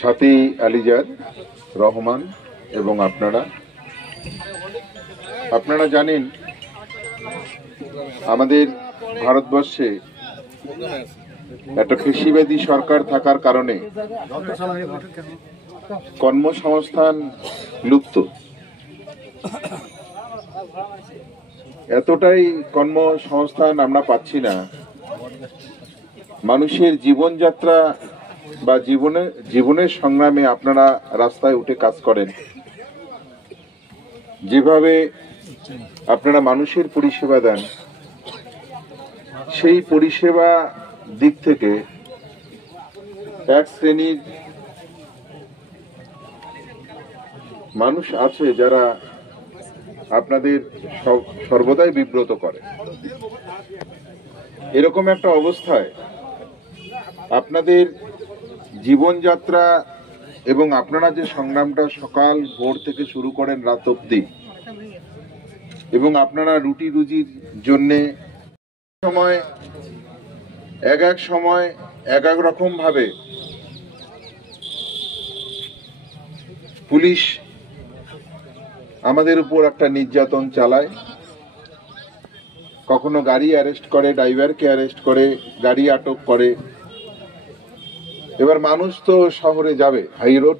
সাথী আলিজার রহমান এবং আপনারা জানেন আমাদের ভারতবর্ষে একটা ফ্যাসিবাদী সরকার থাকার কারণে কর্মসংস্থান লুপ্ত। এতটাই কর্মসংস্থান আমরা পাচ্ছি না, মানুষের জীবনযাত্রা বা জীবনের সংগ্রামে আপনারা রাস্তায় উঠে কাজ করেন, যেভাবে আপনারা মানুষের পরিষেবা দেন, সেই পরিষেবা দিক থেকে এক শ্রেণীর মানুষ আছে যারা আপনাদের সর্বদাই বিব্রত করে। এরকম একটা অবস্থায় আপনাদের জীবনযাত্রা এবং আপনারা যে সংগ্রামটা সকাল ভোর থেকে শুরু করেন রাত অবধি, এবং আপনারা রুটি রুজির জন্যে এক এক রকম ভাবে পুলিশ আমাদের উপর একটা নির্যাতন চালায়। কখনো গাড়ি অ্যারেস্ট করে, ড্রাইভারকে অ্যারেস্ট করে, গাড়ি আটক করে। এবার মানুষ তো শহরে যাবে, হাই রোড